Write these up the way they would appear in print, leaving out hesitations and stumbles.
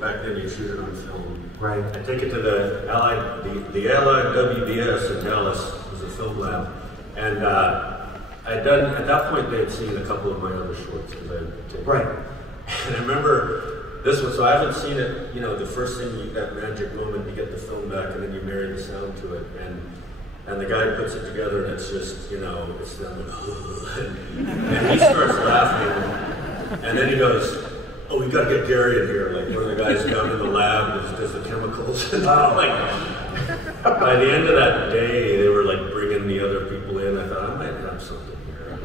back then you shoot it on film. Right. I take it to the LIWBS in Dallas, was a film lab, and I'd done, at that point they had seen a couple of my other shorts because I had taken. Right. And I remember this one, so I haven't seen it, you know, the first thing, that magic moment, you get the film back and then you marry the sound to it, and the guy puts it together and it's just, you know, it's them, and he starts laughing, and then he goes, oh, we gotta get Gary in here, like one of the guys down in the lab does the chemicals. And like, by the end of that day, they were like bringing the other people in. I thought, I might have something here.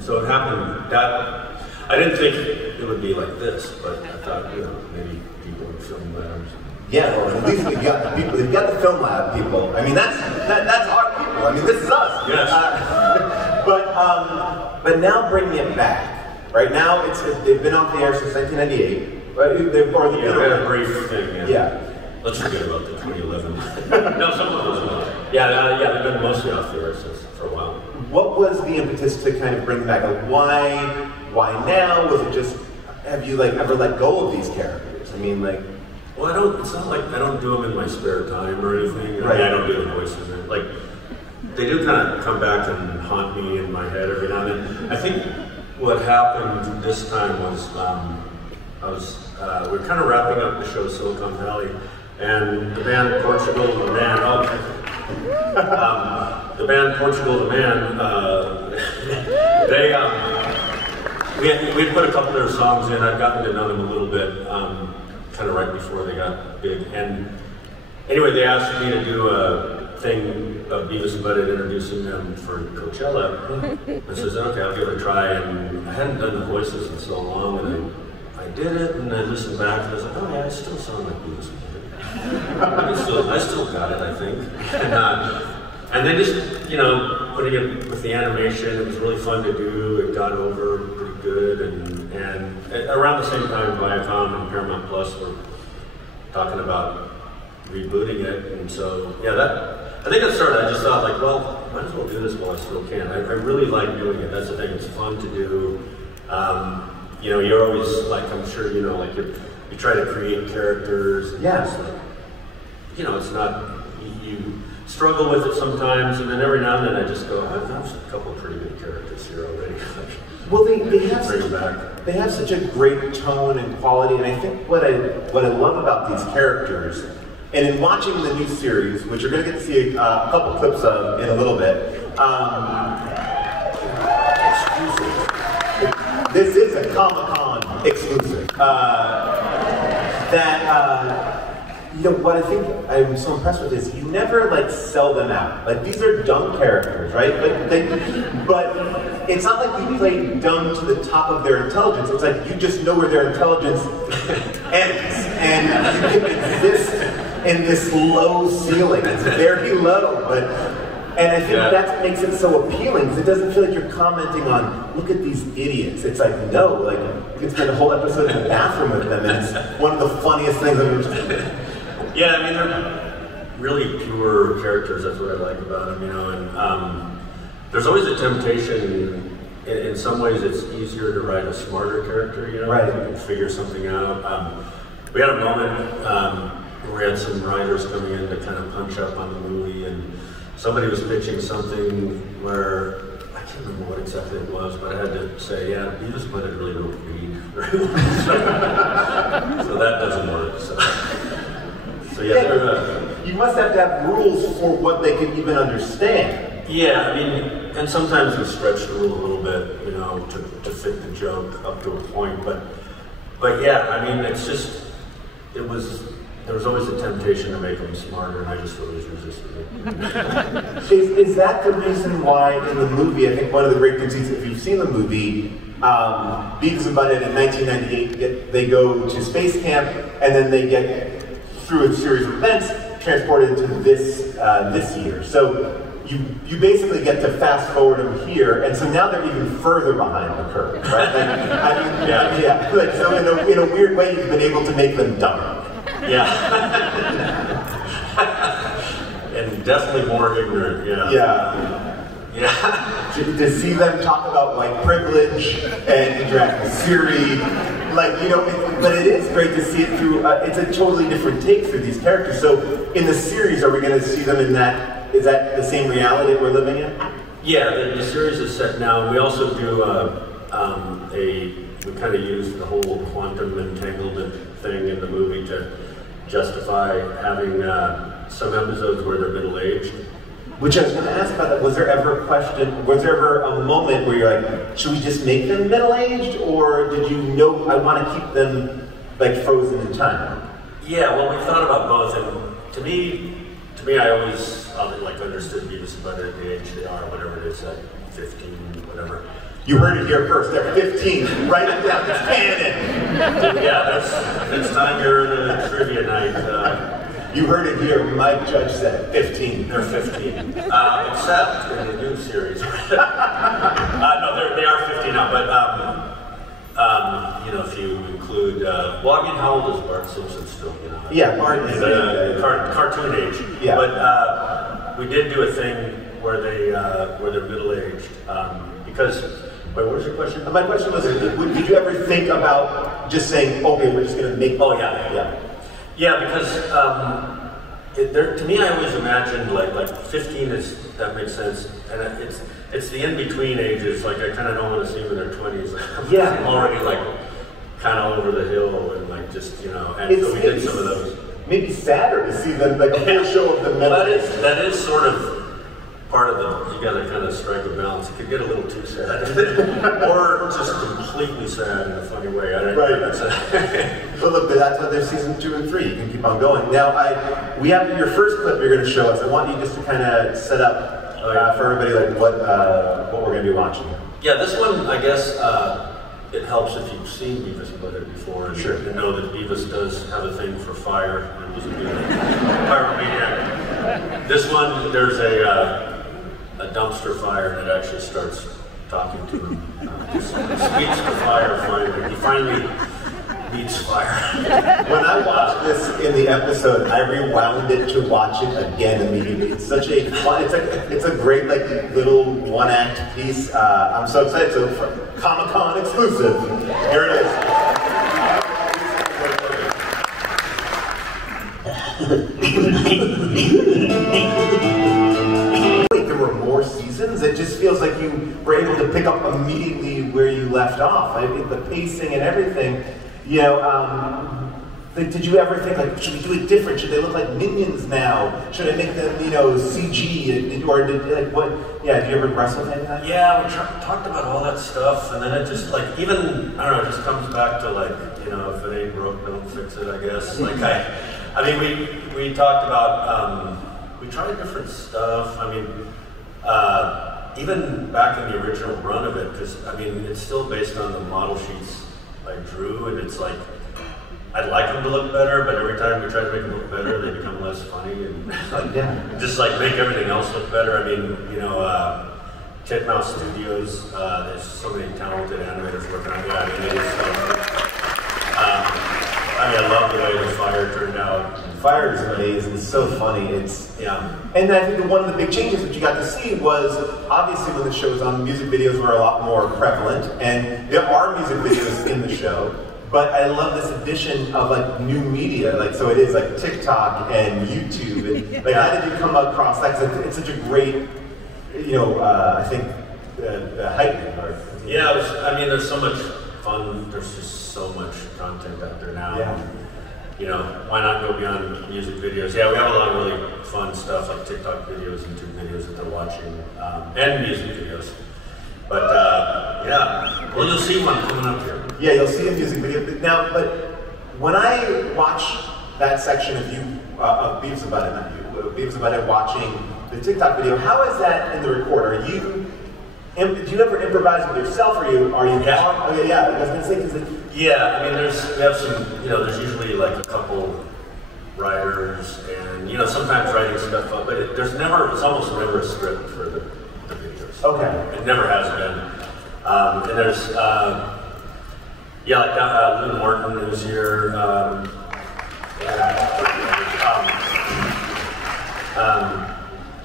So it happened that, I didn't think it would be like this, but I thought, you know, maybe people in film labs. Yeah, well, at least we've got the people, we've got the film lab people. I mean, that's our people. I mean, this is us. Yes. But now bringing it back. Right now, they've been off the air since 1998. Right? We had a brief thing. Yeah. Let's forget about the 2011. No, some of those ones. Yeah, they've been mostly off the air for a while. What was the impetus to kind of bring them back? Like, why now? Was it just, have you like ever let go of these characters? I mean, like. Well, it's not like I don't do them in my spare time or anything. Right. I don't do the voices. Like, they do kind of come back and haunt me in my head every now and then. I think what happened this time was we were kind of wrapping up the show Silicon Valley, and the band Portugal the Man, the band Portugal the Man, we had put a couple of their songs in. I'd gotten to know them a little bit, kind of right before they got big, and anyway, they asked me to do a thing of Beavis and Butthead introducing them for Coachella. I says, okay, I'll give it a try, and I hadn't done the voices in so long, and I did it, and I listened back, and I was like, oh yeah, I still sound like Beavis and Butthead. I still got it, I think. And then just, you know, putting it with the animation, it was really fun to do. It got over pretty good, and around the same time, Viacom and Paramount Plus were talking about rebooting it, and so, yeah, I think it started, I just thought like, well, might as well do this while I still can. I really like doing it, that's the thing, it's fun to do. You know, you're always like, I'm sure you know, like you try to create characters. Yeah. It's like, you know, it's not, you struggle with it sometimes, and then every now and then I just go, I've a couple of pretty good characters here already. Well, they have such a great tone and quality, and I think what I love about these characters, and in watching the new series, which you're going to get to see a couple clips of in a little bit, this is a Comic-Con exclusive. You know, what I think I'm so impressed with is you never like sell them out. Like, these are dumb characters, right? But it's not like you play dumb to the top of their intelligence. It's like you just know where their intelligence ends, and you can exist in this low ceiling. It's very low, and I think that's what makes it so appealing, because it doesn't feel like you're commenting on, look at these idiots. It's like, no, like, you can spend a whole episode in the bathroom with them, and it's one of the funniest things I've ever seen. Yeah, I mean, they're really pure characters, that's what I like about them, you know, and there's always a temptation, in some ways it's easier to write a smarter character, you know, right. You can figure something out. We had a moment where we had some writers coming in to kind of punch up on the movie, and somebody was pitching something where, I can't remember what exactly it was, but I had to say, yeah, Beavis and Butthead really don't read very well. So that doesn't work. So yeah, you must have to have rules for what they can even understand. Yeah, I mean, and sometimes we stretch the rule a little bit, you know, to fit the joke up to a point, but yeah, I mean, it's just, there was always a temptation to make them smarter, and I just always resisted it. Is that the reason why in the movie, I think one of the great things is, if you've seen the movie, Beavis and Butthead in 1998, they go to space camp, and then they get, through a series of events, transported into this year. So you basically get to fast forward them here, and so now they're even further behind the curve, right? Like, I mean, yeah. Like, so in a weird way, you've been able to make them dumber. Yeah. And definitely more ignorant, Yeah. To see them talk about white privilege and interact with Siri Like, you know, but it is great to see it through, it's a totally different take through these characters. So in the series, are we going to see them in that, is that the same reality we're living in? Yeah, the series is set now. We also do we kind of use the whole quantum entanglement thing in the movie to justify having some episodes where they're middle-aged. Which I was going to ask about that. Was there ever a moment where you're like, should we just make them middle-aged, or did you know I want to keep them like frozen in time? Yeah, well, we thought about both, and to me, I always like understood Beavis and Butthead the age they are, whatever it is, like 15, whatever. You heard it here first. They're 15. Write it down. It's canon. Yeah, it's time you're the trivia night. You heard it here. My judge said 15. They're 15. Except in the new series. No, they are 15 now, but you know, if you include, well, I mean, how old is Bart Simpson still? You know? Yeah, Bart is cartoon age. Yeah. But we did do a thing where they're middle-aged because. Wait, what was your question? My question was, did you ever think about just saying, okay, we're just going to make... Oh, yeah. Yeah, because to me, I always imagined like 15 that makes sense, and it's the in-between ages. Like I kind of don't want to see them in their 20s. Yeah. I'm already like kind of over the hill and like just, you know, and so we did some of those. Maybe sadder to see them, like a full show of them. That is sort of part of the, you gotta kind of strike a balance. It could get a little too sad. Or just completely sad in a funny way. Right. Well, look, that's why there's season 2 and 3. You can keep on going. Now, we have your first clip you're going to show us. I want you just to kind of set up for everybody like what we're going to be watching. Yeah, this one, I guess, it helps if you've seen Beavis and Butthead before and sure. You know that Beavis does have a thing for fire. And was a pyromaniac. This one, there's a dumpster fire that actually starts talking to him. He speaks to fire finally. He finally meets fire. When I watched this in the episode, I rewound it to watch it again immediately. It's such a fun, it's a great like little one-act piece. I'm so excited. So Comic-Con exclusive. Here it is. There were more seasons. It just feels like you were able to pick up immediately where you left off. I mean, the pacing and everything. You know, did you ever think like, should we do it different? Should they look like minions now? Should I make them, you know, CG? Or did like what? Yeah, did you ever wrestle with any of that? Yeah, we talked about all that stuff, and then it just like even I don't know, it just comes back to like, you know, if it ain't broke, don't fix it. I guess. Like I mean, we talked about. We tried different stuff. I mean, even back in the original run of it, because I mean, it's still based on the model sheets I drew, and it's like, I'd like them to look better, but every time we try to make them look better, they become less funny, and just like make everything else look better. I mean, you know, Titmouse Studios, there's so many talented animators working on that. I mean, I love the way the fire turned out. Fire is amazing. It's so funny. And I think one of the big changes that you got to see was obviously when the show was on, music videos were a lot more prevalent, and there are music videos in the show. But I love this addition of like new media, like so it is like TikTok and YouTube. And like, how did you come across that? 'Cause it's such a great, you know, I think heightening. Yeah, I mean, there's so much fun. There's just so much content out there now. Yeah. You know, why not go beyond music videos? Yeah, we have a lot of really fun stuff like TikTok videos, YouTube videos that they're watching, and music videos. But yeah, well, you'll see one coming up here. Yeah, you'll see a music video. Now, but when I watch that section of you, of Beavis and Butthead, not you, Beavis and Butthead watching the TikTok video, how is that in the record? Do you ever improvise with yourself, or are you Yeah. Okay, yeah, I was going to say, because yeah, I mean, we have some, you know, there's usually like a couple writers, and, you know, sometimes writing stuff up, but it's almost never a script for the videos. Okay. It never has been. And there's, like Lou Morton who's here,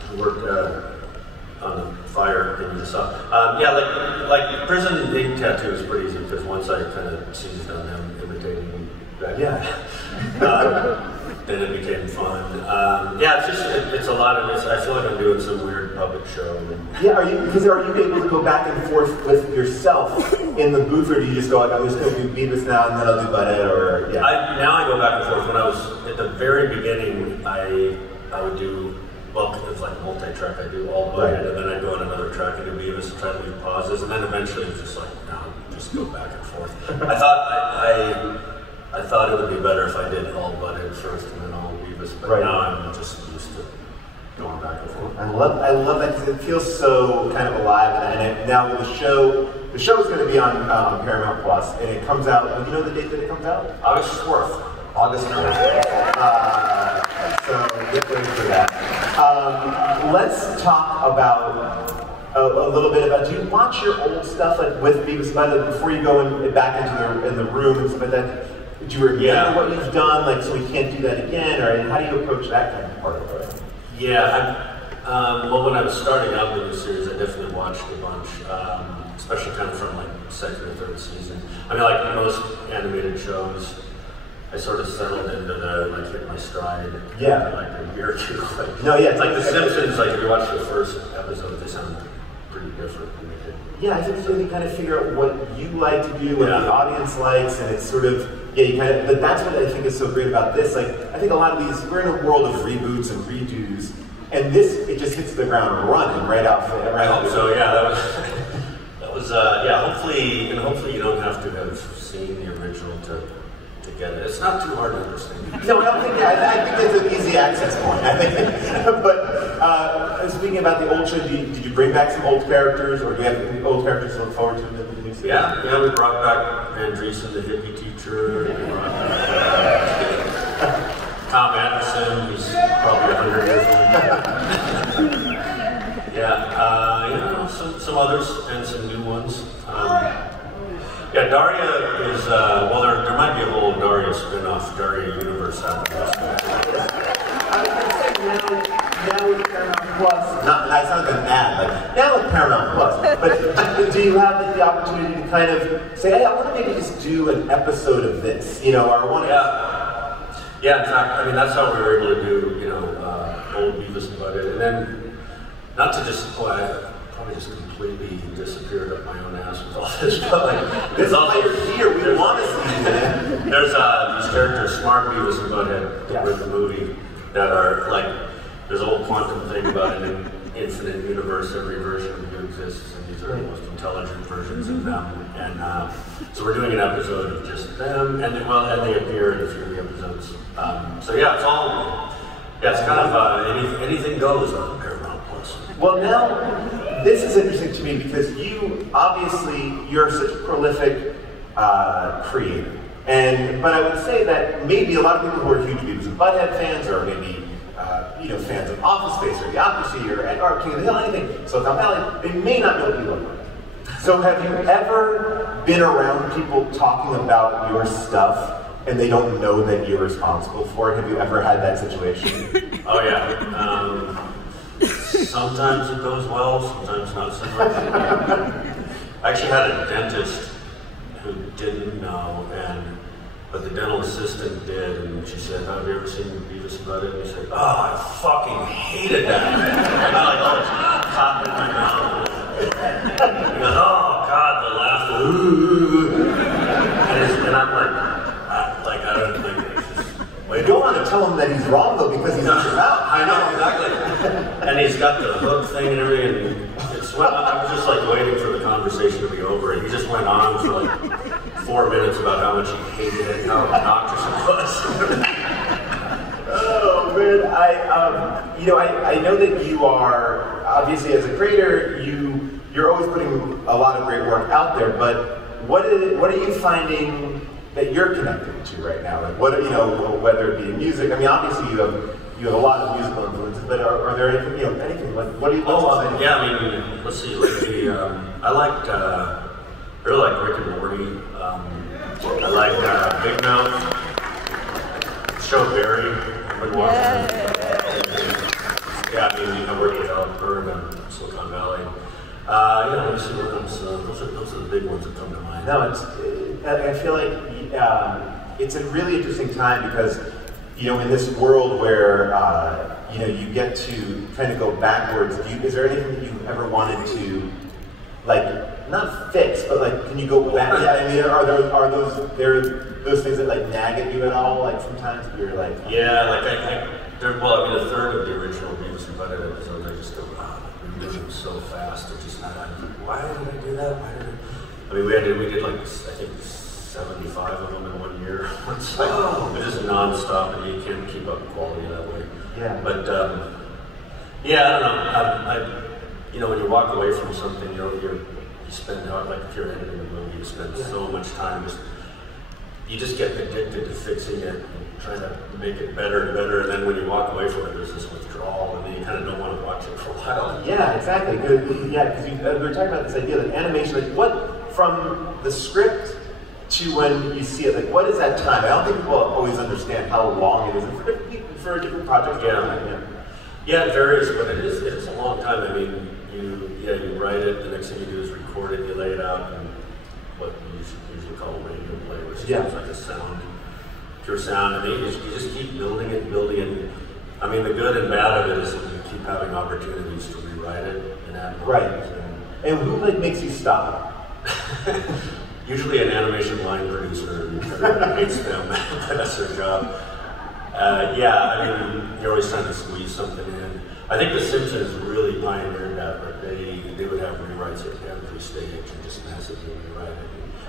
who worked on the fire than you just saw. Yeah, like prison ink tattoo is pretty easy because once I kind of seized on them imitating that, then it became fun. Yeah, it's just it's a lot of this. I feel like I'm doing some weird puppet show. Yeah, are you able to go back and forth with yourself in the booth, or do you just go like, I'm just going to do Beavis now and then I'll do Butthead, or yeah? Now I go back and forth. When I was at the very beginning, I would do, well, it was like multi-track. I do all Butthead, and then I go on another track and do Beavis and try to leave pauses, and then eventually it's just like, no, just go back and forth. I thought it would be better if I did all Butthead first and then all Beavis, but now I'm just used to going back and forth. I love that because it feels so kind of alive, and now with the show is going to be on Paramount Plus, and it comes out. Do you know the date that it comes out? August 4th. August 4th. So get ready for that. Let's talk about a little bit about. Do you watch your old stuff like with Beavis and Butthead before you go back into the room and stuff like that? Do you remember what you've done, like, so we can't do that again, or how do you approach that kind of part of it? Yeah, well, when I was starting out with the series, I definitely watched a bunch, especially kind of from like second or third season. I mean, like most animated shows, I sort of settled into like hit my stride. Yeah. Like a year or two. Like, no, yeah. It's like The Simpsons. Like if you watch the first episode, they sound pretty different than they did. Yeah, I think so. You kind of figure out what you like to do, what the audience likes, and it's sort of you kind of. But that's what I think is so great about this. Like I think a lot of these, we're in a world of reboots and redos, and this it just hits the ground running right out. I hope so. Yeah, that was yeah. Hopefully you don't have to have seen the original to get it. It's not too hard to understand. No, I don't think. I think that's an easy access point. I think. But speaking about the old show, did you bring back some old characters, or do you have any old characters to look forward to in the new season? Yeah, we brought back Andreessen, the hippie teacher. We brought back Tom Anderson, who's probably 100 years old. Yeah, some others and some new ones. Yeah, Daria is, well, there might be a whole Daria spin-off, Daria universe happening. I was going to say, now with Paramount Plus, that's not an ad, like, now with Paramount Plus, but do you have the opportunity to kind of say, hey, I want to maybe just do an episode of this, or I want to... Yeah, in fact, I mean, that's how we were able to do, old Beavis and Butthead, and then, not to just, I probably just completely disappeared up my own ass with all this, but like, there's also here, we want to see that. There's these characters, Smart Beavis and Butthead, with the movie, that are like, there's a whole quantum thing about an infinite universe, every version of you exists, and these are the most intelligent versions of them, and so we're doing an episode of just them, and they appear in a few of the episodes. So yeah, it's all, it's kind of anything goes on Paramount Plus. Well, now, this is interesting to me because you're such a prolific creator. But I would say that maybe a lot of people who are huge Beavis and Butthead fans, or maybe fans of Office Space or Idiocracy or King of the Hill, anything, Silicon Valley, they may not know what you look like. So have you ever been around people talking about your stuff and they don't know that you're responsible for it? Have you ever had that situation? Oh yeah. Sometimes it goes well, sometimes not so much. I actually had a dentist who didn't know, but the dental assistant did, and she said, have you ever seen Beavis and Butthead? And he said, oh, I fucking hated that. And I all this cotton in my mouth. He goes, oh God, the laugh. Ooh. And I'm like, I don't think it's just, you don't want to tell him that he's wrong though, because he's not your mouth. I know, exactly. And he's got the hook thing and everything, and I was just like waiting for the conversation to be over, and he just went on for like 4 minutes about how much he hated it and how obnoxious it was. Oh man, I know that you are obviously, as a creator, you're always putting a lot of great work out there. But what are you finding that you're connected to right now? Like whether it be in music. I mean, obviously you have a lot of musical influences, but are there anything? What do you? Yeah, I mean, let's see. Lately, I really like Rick and Morty. I like Big Mouth. Show Barry. I've been watching. yeah, I mean, I work with Alan Bird in Silicon Valley. Yeah, obviously, those are the big ones that come to mind. No, I feel like it's a really interesting time because, you know, in this world where, you know, you get to kind of go backwards, is there anything that you ever wanted to, like, not fix, but like, can you go back? Yeah, I mean, are those things that like nag at you at all? Like sometimes you're like, yeah, like well, I mean, a third of the original Beavis and Butthead episodes, I just go, wow, we did them so fast. It's just not. Why did I do that? I mean, we did like I think 75 of them in 1 year. It's like, it's just nonstop, and you can't keep up quality that way. Yeah. But yeah, I don't know. You know, when you walk away from something, you spend, like if you're editing a movie, you spend so much time, you just get addicted to fixing it and trying to make it better and better, and then when you walk away from it, there's this withdrawal, and then you kind of don't want to watch it for a while. Yeah, exactly. Yeah, because we were talking about this idea that animation, like what, from the script to when you see it, like what is that time? I don't think people always understand how long it is, and for different projects. Yeah, it varies, but it is a long time. I mean, you write it, the next thing you do is record it, you lay it out, and what you usually call a radio play, which is like a sound, pure sound, and then you just keep building it and building it. I mean, the good and bad of it is that you keep having opportunities to rewrite it and add more. Right. And who like makes you stop? Usually an animation line producer who hates them. That's their job. Yeah, I mean, you're always trying to squeeze something in. I think The Simpsons really pioneered that, but they would have rewrites at every stage and just massively rewrite it.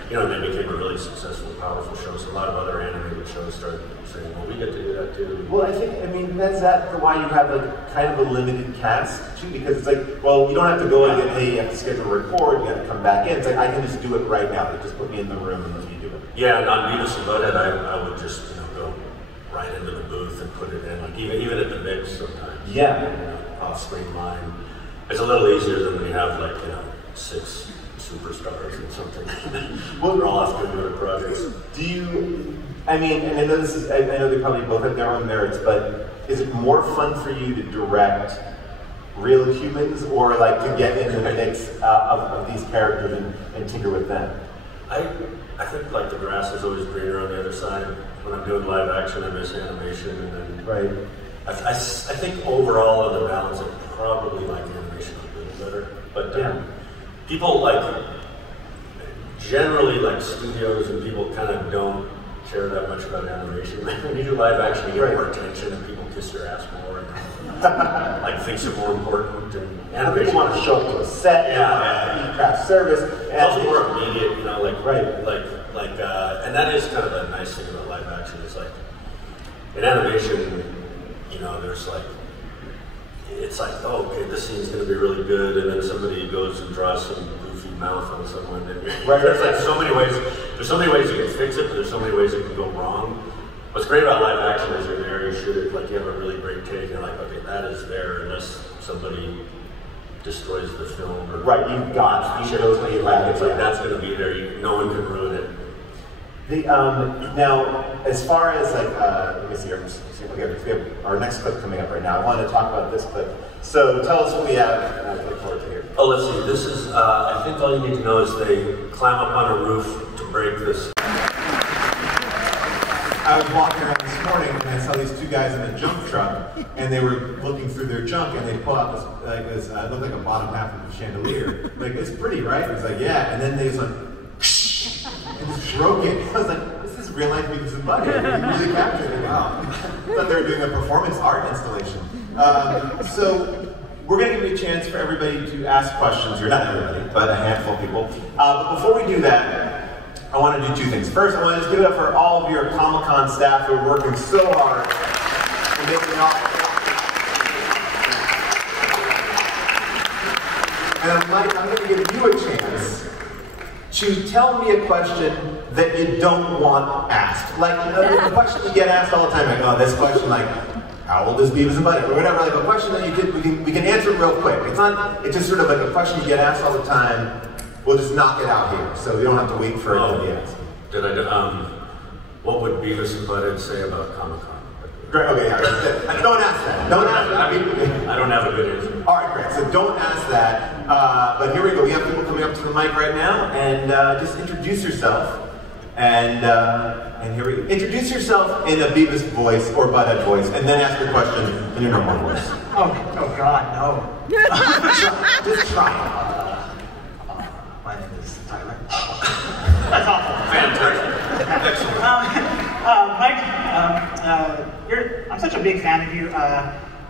And, you know, and they became a really successful, powerful show, so a lot of other animated shows started saying, well, we get to do that too. Well, I mean, that's that why you have like kind of a limited cast too, because it's like, well, you don't have to go and hey, you have to schedule a record, you have to come back in. It's like, I can just do it right now. They just put me in the room and let me do it. Yeah, and on Beavis and Butthead, I would just, go right into the booth and put it in, like even at the mix sometimes. Yeah. Off-screen line. It's a little easier than when you have like, 6 superstars and something. Well, they're all off doing other projects. Do you, I mean, and I know I know they probably both have their own merits, but is it more fun for you to direct real humans or like to get into the mix of these characters and tinker with them? I think like the grass is always greener on the other side. When I'm doing live action, I miss animation, and then right. I think overall on the balance, I probably like animation a little better. But people like generally like studios and people kind of don't care that much about animation. When you do live action, you get more attention and people kiss your ass more and like things are more important. And animation, people want to show up to a set, craft service. It's also more immediate, and that is kind of a nice thing about live action. It's like in animation, there's like, it's like, oh, okay, this scene's going to be really good, and then somebody goes and draws some goofy mouth on someone. And there's like so many ways. There's so many ways you can fix it, but there's so many ways it can go wrong. What's great about live action is you're there, you shoot it, like you have a really great take, and you're like, okay, that is there, unless somebody destroys the film. Or you've got those that you like. It's like that's going to be there. No one can ruin it. Now, as far as like, let me see here. We have our next clip coming up right now. I wanted to talk about this clip. So tell us what we have. I look forward to hearing. Oh, let's see. This is. I think all you need to know is they climb up on a roof to break this. I was walking around this morning and I saw these two guys in a junk truck, and they were looking through their junk, and they pull out this it looked like a bottom half of a chandelier. Like, it's pretty, right? It was like, yeah. And then they just went, and just broke it. I was like, this is real life Beavis and Butthead. You really captured it. Wow. I thought they were doing a performance art installation. So we're going to give you a chance for everybody to ask questions. Or not everybody, but a handful of people. But before we do that, I want to do two things. First, I want to just give it up for all of your Comic-Con staff who are working so hard to make it all. And I'm going to give you a chance to tell me a question that you don't want asked. Like a question you get asked all the time, like, oh, this question, like, how old is Beavis and Butthead? Or whatever, like a question that we can answer real quick. It's just sort of like a question you get asked all the time. We'll just knock it out here, so you don't have to wait for it to be asked. What would Beavis and Butthead say about Comic-Con? Great, okay, yeah. Don't ask that. Don't ask that. I don't have a good answer. All right, great. So don't ask that. But here we go. We have people coming up to the mic right now, and just introduce yourself. And here we go. Introduce yourself in a Beavis voice or Butthead voice, and then ask your question in your normal voice. Oh God, no. Just try. My name is Tyler. That's awful. Fantastic. Mike, I'm such a big fan of you.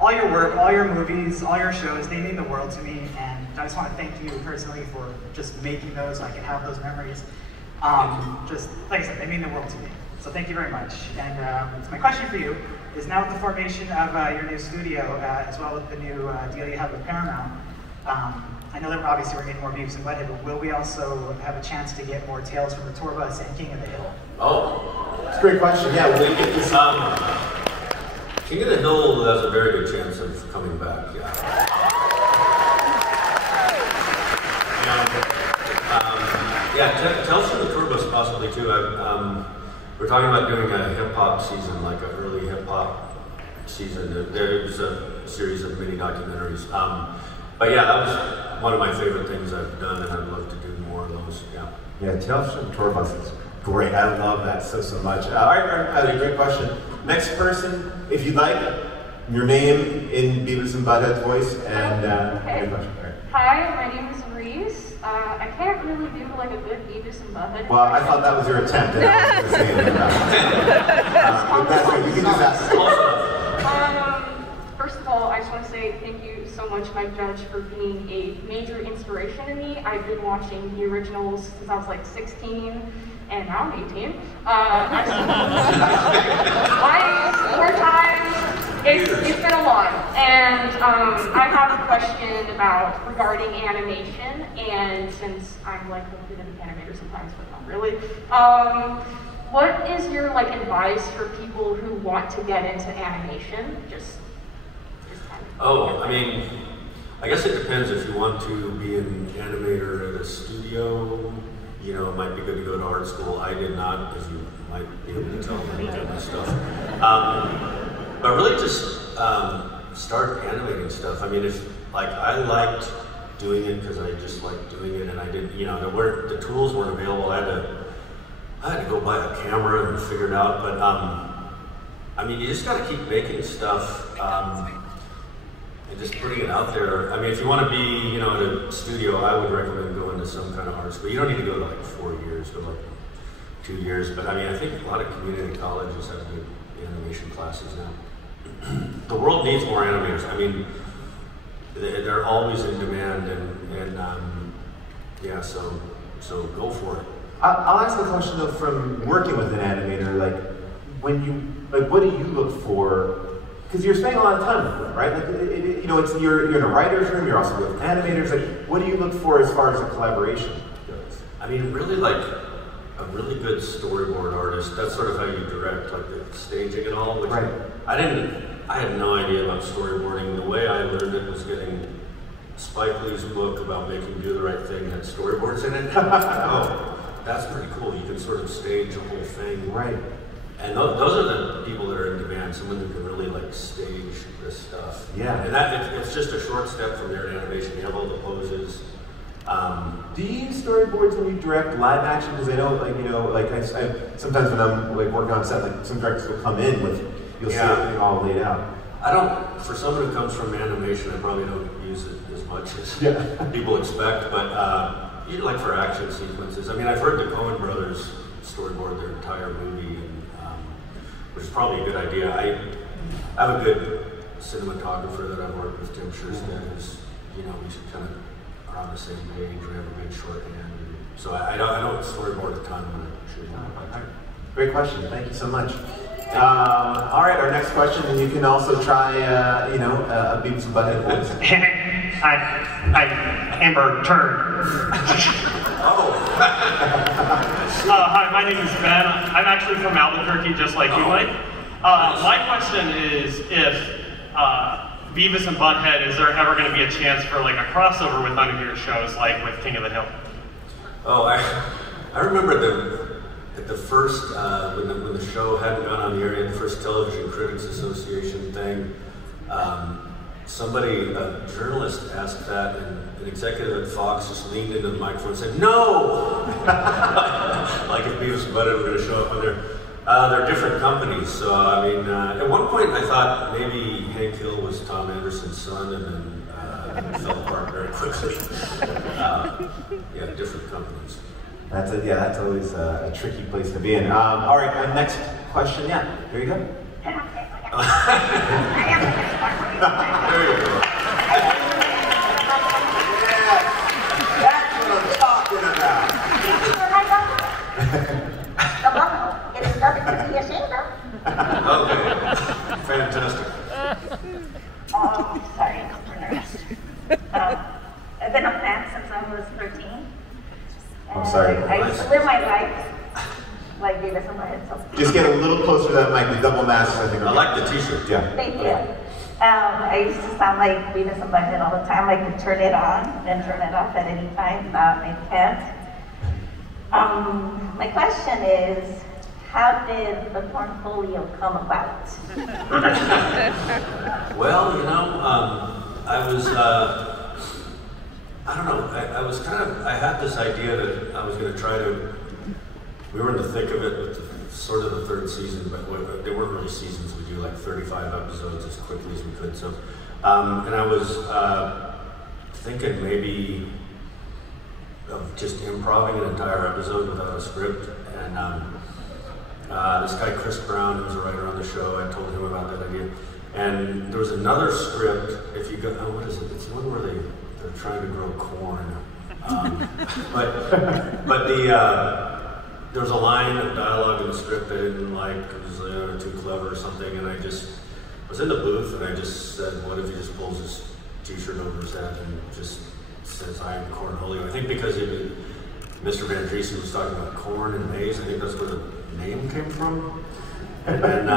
All your work, all your movies, all your shows, they mean the world to me, and I just want to thank you personally for just making those so I can have those memories. Just, like I said, they mean the world to me. So thank you very much. And my question for you is, now with the formation of your new studio, as well with the new deal you have with Paramount, I know that obviously we're getting more Beavis and Butthead, but will we also have a chance to get more Tales from the Tour Bus and King of the Hill? Oh, that's a great question. Yeah, we'll get this. King of the Hill has a very good chance of coming back. Yeah. Tales from the Tour Bus possibly too. We're talking about doing a hip hop season, like an early hip hop season. There's a series of mini documentaries. But yeah, that was one of my favorite things I've done, and I'd love to do more of those. Yeah. Yeah, Tales from the Tour Bus is great. I love that so much. All right, great question. Next person, if you'd like, your name in Beavis and Butthead's voice, and okay. Question. Right. Hi, my name is Reese. I can't really do like a good Beavis and Butthead. Well, I thought that was your attempt, and I was going to say anything about it. That's right, you can just ask. First of all, I just want to say thank you so much, Mike Judge, for being a major inspiration to me. I've been watching the originals since I was like 16, and now I'm 18. I've seen twice, 4 times. It's been a lot. And I have a question regarding animation, and since I'm like a bit of an animator sometimes, but not really. What is your advice for people who want to get into animation? Oh, I mean, I guess it depends. If you want to be an animator at a studio, you know, it might be good to go to art school. I did not, as you might be able to tell from looking at my stuff. But really just start animating stuff. I mean, I liked doing it because I just liked doing it, and I didn't, the tools weren't available. I had to go buy a camera and figure it out. But I mean, you just got to keep making stuff. And just putting it out there. I mean, if you want to be, at a studio, I would recommend going to some kind of art school. You don't need to go to 4 years, go 2 years. But I mean, I think a lot of community colleges have good animation classes now. The world needs more animators. I mean, they're always in demand, and yeah, so go for it. I'll ask the question though, from working with an animator, what do you look for? Because you're spending a lot of time with them, right? You're in a writer's room, you're also with animators. What do you look for as far as a collaboration goes? I mean, really a really good storyboard artist. That's sort of how you direct, the staging and all. Which right. I had no idea about storyboarding. The way I learned it was getting Spike Lee's book about making Do the Right Thing had storyboards in it. Oh, that's pretty cool. You can sort of stage a whole thing. Right. And those are the people that are in demand, someone who can really stage this stuff. Yeah. And it's just a short step from there in animation. You have all the poses. Do you use storyboards when you direct live action? Because I know, I sometimes when I'm working on set, some directors will come in with, you'll see everything all laid out. I don't, for someone who comes from animation, I probably don't use it as much as people expect, but for action sequences. I mean, I've heard the Coen brothers storyboard their entire movie, which is probably a good idea. I have a good cinematographer that I've worked with, Tim Sherstead, who's, we should kind of are on the same page. We have a good shorthand. So I don't storyboard a ton when I shoot. Great question. Thank you so much. All right, our next question, and you can also try, a Beavis and Butthead voice. Hi, Amber Turd. Hi, my name is Ben. I'm actually from Albuquerque, just like you, Mike. My question is, if Beavis and Butthead, is there ever going to be a chance for a crossover with one of your shows, like with King of the Hill? Oh, I remember at the first, when the show hadn't gone on the air yet, the first Television Critics Association thing, somebody, a journalist asked that, and an executive at Fox just leaned into the microphone and said, "No!" Like if Beavis and Butthead were going to show up on there. They're different companies, so I mean, at one point I thought maybe Hank Hill was Tom Anderson's son, and then it fell apart very quickly. Yeah, different companies. That's always a tricky place to be in. All right, our next question. Yeah, here you go. There you go. Yeah, that's what I'm talking about. It is nothing to be ashamed of. Okay, fantastic. Sorry, I've been a fan since I was 13. I'm sorry. I used to live my life like Beavis and Butthead. So. Just get a little closer to that mic. The double masks, I think. I like the T-shirt. Yeah. Thank you. I used to sound like Beavis and Butthead all the time. I could turn it on and turn it off at any time. I can't. My question is, how did the cornfolio come about? Well, you know, I was, I don't know, I had this idea that I was going to try to, we were in the thick of it with sort of the third season, but they weren't really seasons. We do like 35 episodes as quickly as we could. So, and I was thinking maybe of just improvising an entire episode without a script. And this guy, Chris Brown, who's a writer on the show, I told him about that idea. And there was another script, if you go, what is it? It's one where they're trying to grow corn. But there was a line of dialogue in the script I didn't like, it was too clever or something, and I just was in the booth and I just said, what if he just pulls his t-shirt over his head and just says, "I am Cornholio." I think because Mr. Van Driesen was talking about corn and maize, I think that's where the name came from. And then,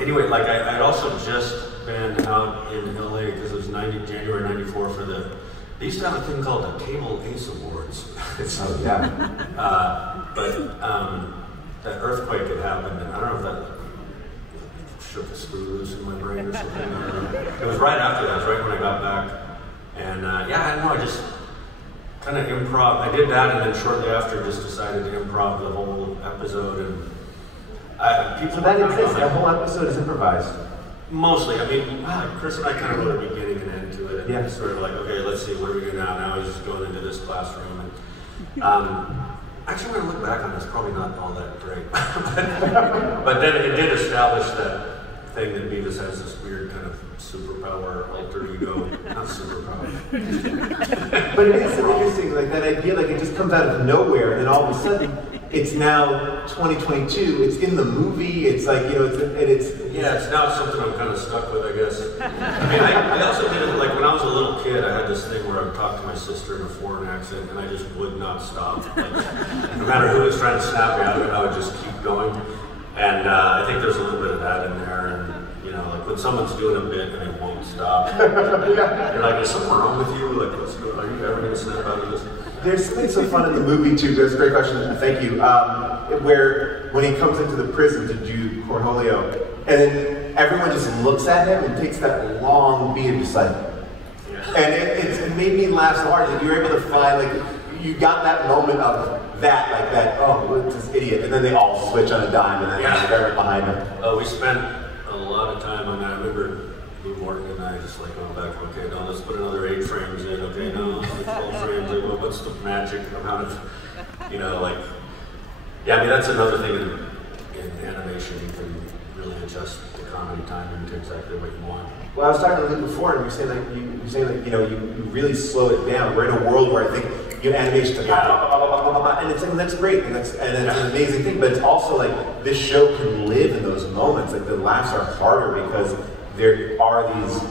anyway, like I'd also just been out in LA because it was January '94 for they used to have a thing called the Cable Ace Awards. Oh, yeah. But that earthquake had happened, and I don't know if that shook a screw loose in my brain or something. It was right after that, right when I got back. And I don't know, I just kind of improv. I did that, and then shortly after just decided to improv the whole episode. And people So that exists, that whole episode is improvised. Mostly, I mean, Chris and I kind of wrote a beginning and end to it, and Yeah. sort of like, okay, let's see, what do we do now? Now he's just going into this classroom, and actually, when I look back on it, it's probably not all that great. But then it did establish that thing that Beavis has this weird kind of superpower, alter ego, not superpower. But it is so interesting, like that idea, like it just comes out of nowhere, and then all of a sudden, it's now 2022. It's in the movie. It's like it's now something I'm kind of stuck with, I guess. I mean, I also did it like when I was a little kid. I had this thing where I would talk to my sister in a foreign accent, and I just would not stop. Like, no matter who was trying to snap me out of it, I would just keep going. And I think there's a little bit of that in there. And like when someone's doing a bit and they won't stop, you're like, is something wrong with you? Like, what's going on? Are you ever going to snap out of this? There's something so fun in the movie too. That's a great question. Thank you. Where when he comes into the prison to do Cornholio, and then everyone just looks at him and takes that long beat and just like, and it made me laugh so hard that you were able to find like you got that moment of that like that. Oh, what's this idiot? And then they all switch on a dime, and then they're right behind him. Oh, we spent a lot of time on that. I remember Morton and I just like going back, okay, no, let's put another 8 frames in, okay, no, 12 frames in, well, what's the magic amount of, like, I mean, that's another thing in animation, you can really adjust the comedy timing to exactly what you want. Well, I was talking to you before, and you were saying like, you really slow it down. We're in a world where I think animation is like, and it's like, and that's great, and it's an amazing thing, but it's also like, this show can live in those moments, like the laughs are harder because there are these,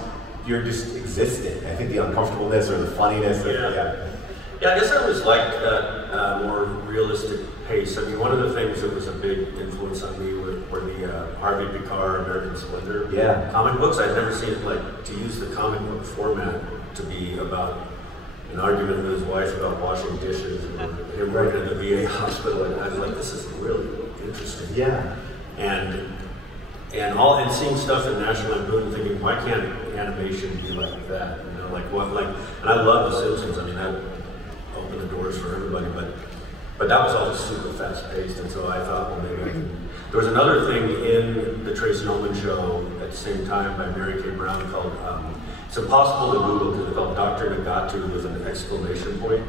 you're just existing. I think the uncomfortableness or the funniness. Yeah, I guess I always liked that more realistic pace. I mean, one of the things that was a big influence on me were the Harvey Picard American Splendor comic books. I'd never seen it, like, to use the comic book format to be about an argument with his wife about washing dishes, or him working at the VA hospital, and I was like, this is really interesting. Yeah. And seeing stuff in National Lampoon, thinking, why can't animation be like that? You know, like what, like, and I love The Simpsons. I mean, that opened the doors for everybody, but that was all just super fast paced, and so I thought, well, maybe I can. There was another thing in the Tracy Ullman show at the same time by Mary Kay Brown called. It's impossible to Google because it's called Dr. Nagatu with an exclamation point.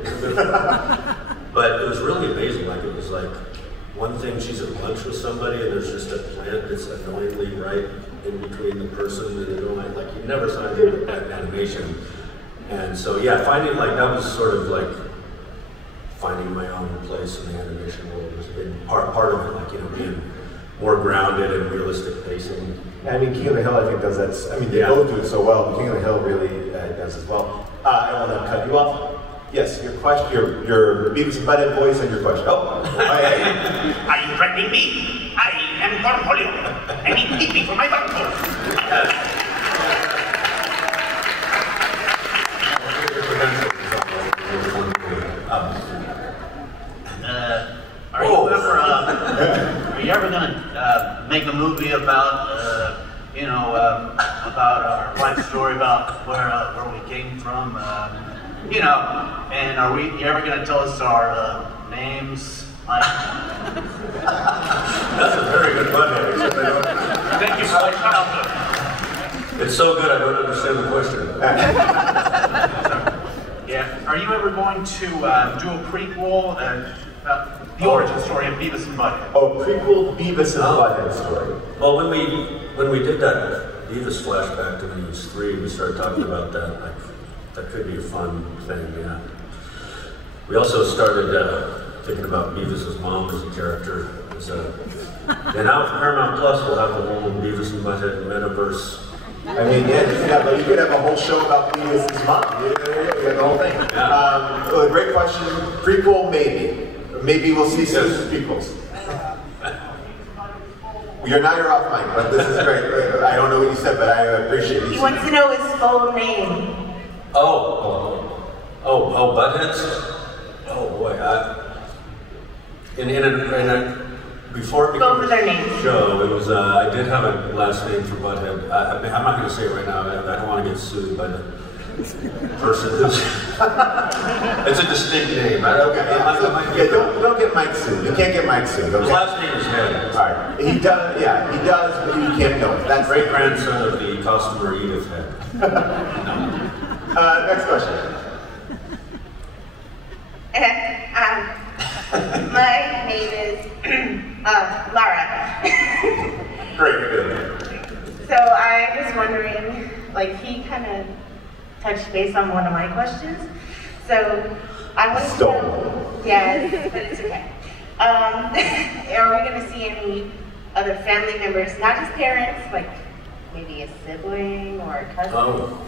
But it was really amazing. Like, it was like one thing, she's at lunch with somebody and there's just a plant that's annoyingly right in between the person and the donut. Like, you never saw anything like that in animation. And so, yeah, finding, like, that was sort of like finding my own place in the animation world was a big part of it, like, you know, being more grounded and realistic pacing. I mean, King of the Hill, I think, does that. I mean, they both do it so well, but King of the Hill really does as well. I want to cut you off. Yes, your question, your Beavis and Butthead voice and your question. Oh, Are you threatening me? I am Cornholio. I need tipping for my bunker. Are you ever gonna make a movie about, about our life story, about where we came from, and are you ever gonna tell us our names? That's a very good Butthead, except I don't. Thank you so much. It's so good I don't understand the question. Yeah. Are you ever going to do a prequel about the origin story of Beavis and Butthead? Oh, prequel Beavis and Butthead story. Well, when we did that Beavis flashback to when he was 3, we started talking about that. Like, that could be a fun thing, yeah. We also started thinking about Beavis' mom as a character. And now with Paramount Plus, we'll have the whole Beavis and Butthead metaverse. I mean, yeah, you could have a whole show about Beavis' mom. You have the whole thing. Yeah. Well, great question. Prequel, maybe. Maybe we'll see some prequels. You're off mic, but this is great. I don't know what you said, but I appreciate it. He wants to know his full name. Buttheads? Oh boy, before it became Both of their names. a show, it was, I did have a last name for Butthead. I'm not going to say it right now, I don't want to get sued by the person who's, it's a distinct name. Don't get Mike sued. You can't get Mike sued. Okay? His last name is Head. All right. He does, but you can't know it. That's great grandson of the costumer Edith Head. Next question. My name is Lara. Great. So I was wondering, like, he kind of touched base on one of my questions. So I want to know, yes, but it's okay. Are we going to see any other family members, not just parents, like maybe a sibling or a cousin? Oh.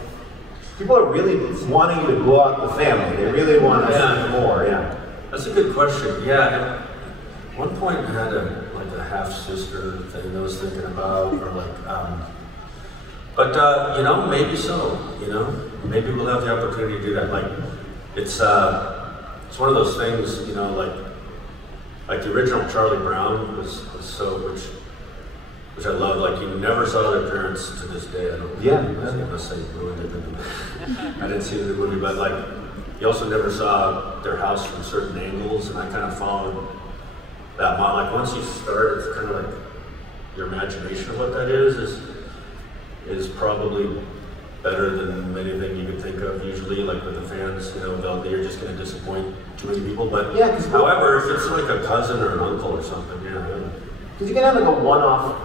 People are really wanting you to blow out the family. They really want to see more. Yeah. That's a good question. Yeah. At one point, I had a half-sister thing I was thinking about, or but maybe so. Maybe we'll have the opportunity to do that. Like, it's one of those things. Like the original Charlie Brown was so which I love. Like, you never saw their parents to this day. I was going to say ruined it. I didn't see the movie, but like, you also never saw their house from certain angles, and I kind of followed that model. Like, once you start, it's kind of like your imagination of what that is probably better than anything you could think of usually. Like with the fans, you're just going to disappoint too many people. But however, if it's like a cousin or an uncle or something, because you can have like a one-off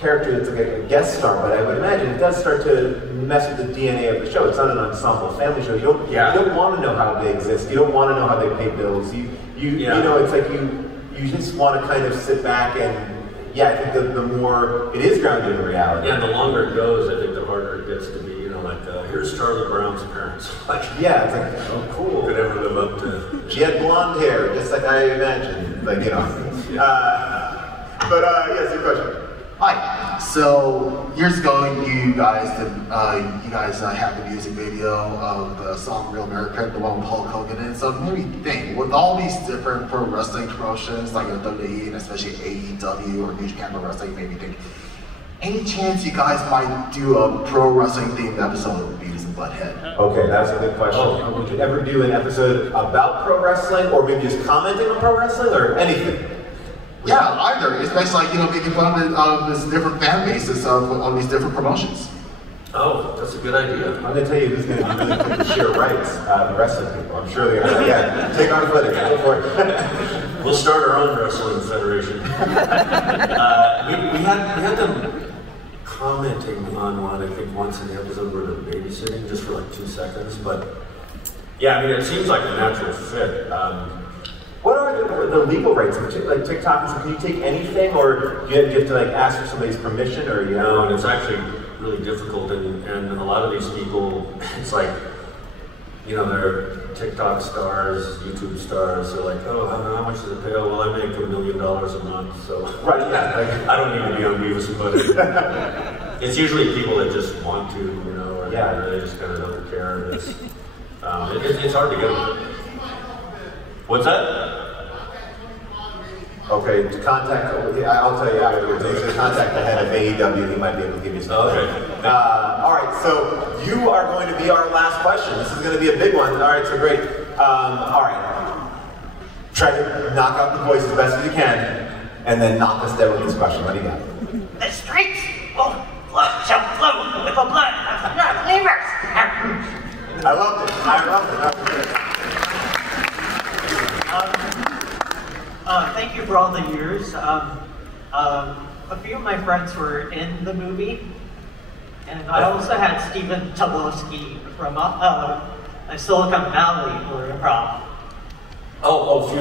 character that's like a guest star, but I would imagine it does start to mess with the DNA of the show. It's not an ensemble family show. You don't want to know how they exist. You don't want to know how they pay bills. It's like you just want to kind of sit back and I think the more it is grounded in reality. Yeah, and the longer it goes, I think the harder it gets to be. Here's Charlie Brown's parents. It's like, oh, cool. Could ever live up to. She had blonde hair, just like I imagined. Yes, your question. Hi. So years ago, you guys had the music video of the song "Real America," the one with Hulk Hogan in it. So it made me think, with all these different pro wrestling promotions like WWE and especially AEW or New Japan Pro Wrestling, made me think, any chance you guys might do a pro wrestling themed episode of Beavis and Butthead? Okay, that's a good question. Would you ever do an episode about pro wrestling, or maybe just commenting on pro wrestling, or anything? Yeah, either. Especially making fun of this different fan bases of these different promotions. Oh, that's a good idea. I'm going to tell you who's going to be really quick to share rights. The wrestling people. I'm sure they're going to yeah, take on footage. Go for it. We'll start our own wrestling federation. we had them commenting on one, I think once in the episode where they're babysitting, just for like 2 seconds. But yeah, I mean, it seems like a natural fit. What are the legal rights of like TikTok? Can you take anything, or do you have to like ask for somebody's permission, or you know? And it's actually really difficult, and a lot of these people, it's like, you know, they're TikTok stars, YouTube stars. They're like, oh, how much does it pay? Oh, well, I make $1 million a month, so right, yeah. Like, I don't need to be on Beavis and Butthead. It's usually people that just want to, you know, or yeah, they just kind of don't care. It's hard to get them. What's that? Okay, to contact, I'll tell you afterwards. You should contact the head of AEW. He might be able to give you some. Okay. All right, so you are going to be our last question. This is going to be a big one. All right, so great. All right. Try to knock out the voice as best as you can, and then knock us down with this question. What do you got? The streets will shall flow with the blood of non-believers. I loved it. I loved it. That was good. Thank you for all the years. A few of my friends were in the movie, and I also had Stephen Tobolowsky from Silicon Valley for improv. Oh, a few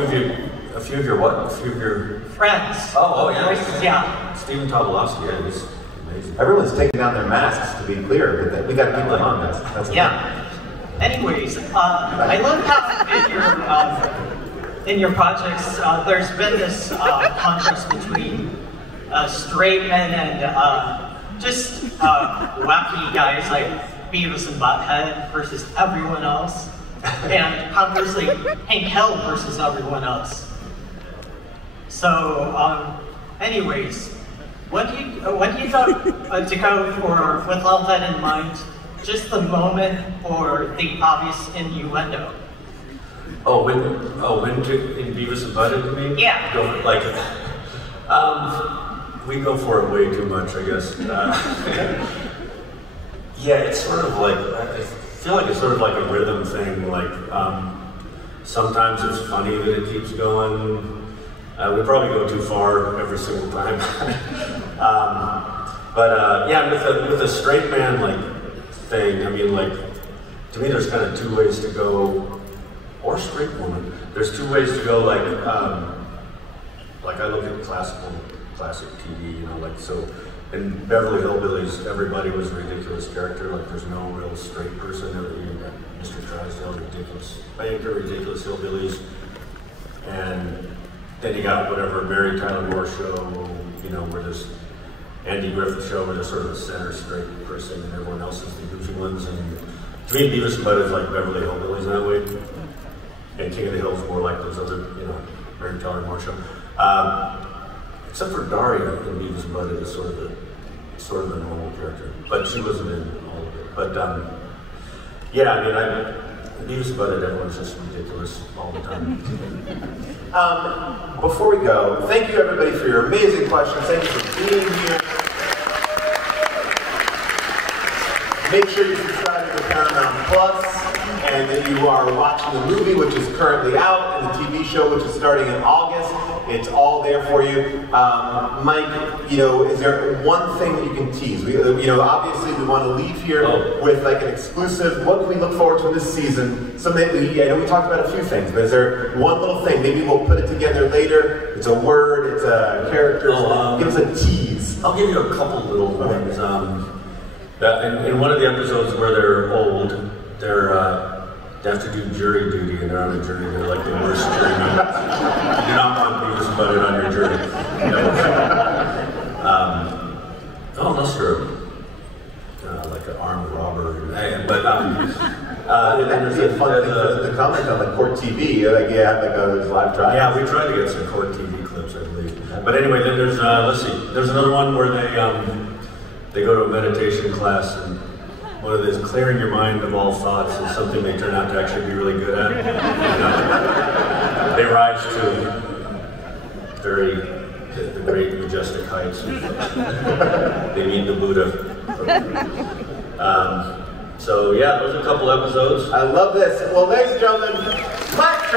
of your what? A few of your friends. Oh, yeah. Yeah. Stephen Tobolowsky, yeah, he's amazing. Everyone's taking down their masks, to be clear, but we got to keep them on masks. That's yeah. Anyways, I love how in your projects, there's been this contrast between straight men and just wacky guys like Beavis and Butthead versus everyone else, and conversely, Hank Hill versus everyone else. So, anyways, what do you thought to go for, with all that in mind, just the moment or the obvious innuendo? When in Beavis and Butthead, you mean? Yeah. We go for it way too much, I guess. Yeah, it's sort of like, I feel like it's sort of like a rhythm thing. Like, sometimes it's funny that it keeps going. We probably go too far every single time. Yeah, with the straight man thing, I mean, to me, there's kind of two ways to go. Or straight woman. There's two ways to go. I look at classic TV. You know, so in Beverly Hillbillies, everybody was a ridiculous character. There's no real straight person. You got Mr. Drysdale, ridiculous banker, ridiculous hillbillies, and then you got whatever Mary Tyler Moore show. You know, where there's Andy Griffith show, where there's sort of a center straight person, and everyone else is the goofy ones. And to me, Beavis and Butthead is like Beverly Hillbillies that way. And King of the Hill is more like those other, you know, Mary Tyler Moore show. Except for Daria in Beavis and Butthead is sort of the normal character, but she wasn't in all of it. But yeah, I mean, Beavis and Butthead, everyone's just ridiculous all the time. Before we go, thank you everybody for your amazing questions. Thank you for being here. Make sure you subscribe to Paramount Plus, and that you are watching the movie, which is currently out, and the TV show, which is starting in August. It's all there for you. Mike, you know, is there one thing that you can tease? Obviously we want to leave here with an exclusive. What can we look forward to this season? Something I know we talked about a few things, but is there one little thing? Maybe we'll put it together later. It's a word, it's a character. Give us a tease. I'll give you a couple little things. In one of the episodes where they're old, they have to do jury duty, and they're on a jury. They're like the worst jurymen. You do not want Beavis and Butthead on your jury. unless you're like an armed robber. But and there's a fun thing for the comment on the court TV. Like you have like those live trials. Yeah, we tried to get some court TV clips, I believe. But anyway, then there's let's see. There's another one where they go to a meditation class, and one of these clearing your mind of all thoughts is something they turn out to actually be really good at. They rise to the great majestic heights. They meet the Buddha. So yeah, those are a couple episodes. I love this. Well, ladies and gentlemen, Mike